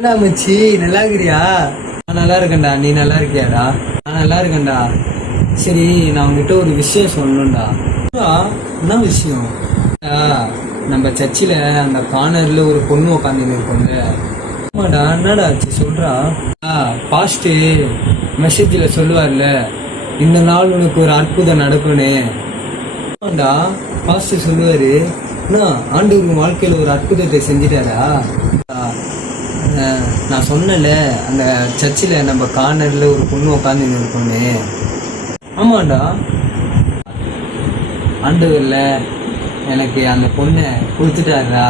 என்ன மச்சி நல்லா இருக்கிறியா? நான் நல்லா இருக்கேன்டா நீ நல்லா இருக்கியாடா? நான் நல்லா இருக்கேன்டா. சரி நான் உங்ககிட்ட ஒரு விஷயம் சொல்லணும்டா. என்ன விஷயம்? நம்ம சர்ச்சில் அந்த கார்னரில் ஒரு பொண்ணு உட்காந்து இருக்கோம்ல. ஆமாடா என்னடா ஆச்சு? சொல்கிறா ஆ பாஸ்ட்டு மெசேஜில் சொல்லுவார்ல இந்த நாள் உனக்கு ஒரு அற்புதம் நடக்கும்னு. ஆமாண்டா பாஸ்ட்டு சொல்லுவார். என்ன ஆண்டு வாழ்க்கையில் ஒரு அற்புதத்தை செஞ்சிட்டாரா? நான் சொன்னல அந்த சர்ச்சில் நம்ம கார்னர்ல ஒரு பொண்ணு உட்காந்து இருக்கோமே. ஆமாண்டா. ஆண்டவர்ல எனக்கு அந்த பொண்ணை கொடுத்துட்டாருடா.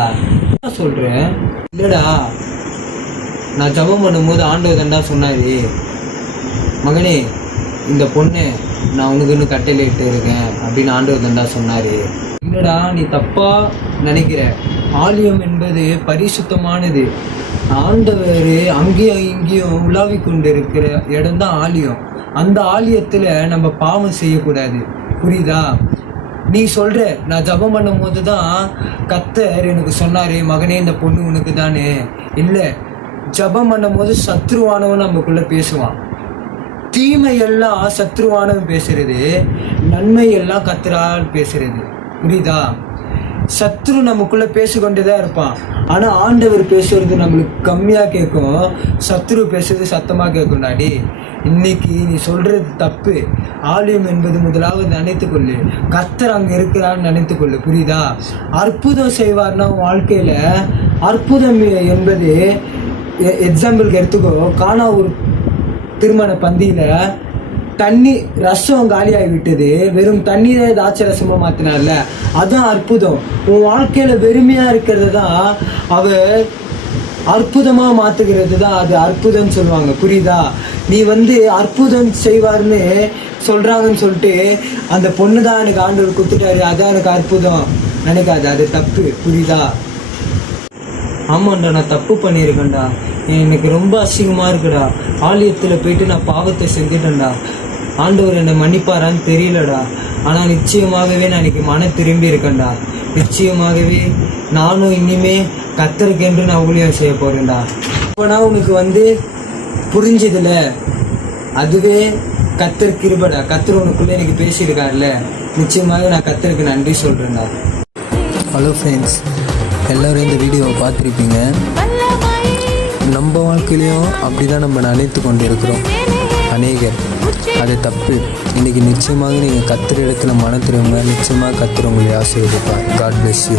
என்ன சொல்றேன்? இல்லைடா. நான் ஜெபம் பண்ணும்போது ஆண்டவர் தான்டா சொன்னாரு. மகனே இந்த பொண்ணு நான் உனக்குன்னு கட்டளையிட்டு இருக்கேன் அப்படின்னு ஆண்டவர் தண்டா சொன்னார். என்னடா நீ தப்பா நினைக்கிற? ஆலயம் என்பது பரிசுத்தமானது. ஆண்டவர் அங்கேயும் இங்கேயும் உலாவி கொண்டு இருக்கிற ஆலயம். அந்த ஆலயத்தில் நம்ம பாவம் செய்யக்கூடாது. புரியுதா? நீ சொல்ற நான் ஜெபம் பண்ணும் போது தான் கத்தர் எனக்கு சொன்னாரு மகனே இந்த பொண்ணு உனக்கு தானே இல்லை ஜெபம் பண்ணும் போது சத்ருவானவன் நமக்குள்ள பேசுவான். தீமை எல்லாம் சத்ருவானவன் பேசுறது நன்மை எல்லாம் கத்தரால் பேசுறது. புரியுதா? சத்ரு நமக்குள்ள பேசிக்கொண்டே தான் இருப்பான். ஆனால் ஆண்டவர் பேசுறது நம்மளுக்கு கம்மியாக கேட்கும். சத்ரு பேசுறது சத்தமா கேட்கும்டாடி இன்னைக்கு நீ சொல்றது தப்பு. ஆலயம் என்பது முதலாவது நினைத்துக்கொள்ளு கத்தர் அங்கே இருக்கிறான்னு நினைத்துக்கொள்ளு புரியுதா? அற்புதம் செய்வார்னா உன் அற்புதம் என்பது எக்ஸாம்பிளுக்கு எடுத்துக்கோ. காணா ஒரு திருமண பந்தியில் தண்ணி ரசம் காலியாகி விட்டது வெறும் தண்ணீரை தாட்சை ரசமா மாத்தினார்ல? அதான் அற்புதம். உன் வாழ்க்கையில வெறுமையா இருக்கிறது தான் அவர் அற்புதமா மாத்துகிறது தான் அது அற்புதம் சொல்லுவாங்க. புரியுதா? நீ வந்து அற்புதம் செய்வார்னு சொல்றாங்கன்னு சொல்லிட்டு அந்த பொண்ணு தான் எனக்கு ஆண்டவர் கொடுத்துட்டாரு. அதான் எனக்கு அற்புதம். நினைக்காது அது தப்பு. புரியுதா? ஆமாண்டா நான் தப்பு பண்ணியிருக்கேன்டா. எனக்கு ரொம்ப அசிங்கமா இருக்குடா. ஆலயத்தில் போயிட்டு நான் பாவத்தை செஞ்சுட்டேன்டா. ஆண்டவர் என்னை மன்னிப்பாரான்னு தெரியலடா. ஆனால் நிச்சயமாகவே நான் இன்னைக்கு மன திரும்பி இருக்கேன்டா. நிச்சயமாகவே நானும் இனிமே கத்தருக்கென்று நான் ஊழியம் செய்ய போகிறேன்டா இப்போனா உனக்கு வந்து புரிஞ்சதில்ல அதுவே கத்தர் கிருபடா. கத்தர் உனக்குள்ளே எனக்கு பேசியிருக்காருல்ல. நிச்சயமாக நான் கத்தருக்கு நன்றி சொல்கிறேன்டா ஹலோ ஃப்ரெண்ட்ஸ் எல்லோரும் இந்த வீடியோவை பார்த்துருப்பீங்க. நம்ம வாழ்க்கையிலையும் அப்படி தான் நம்ம நினைத்து கொண்டு இருக்கிறோம் அநேகர். அது தப்பு. இன்னைக்கு நிச்சயமாக நீங்கள் கத்துற இடத்துல மன திரும்ப நிச்சயமாக கத்துற உங்களை ஆசீர்வதிப்பார். God bless you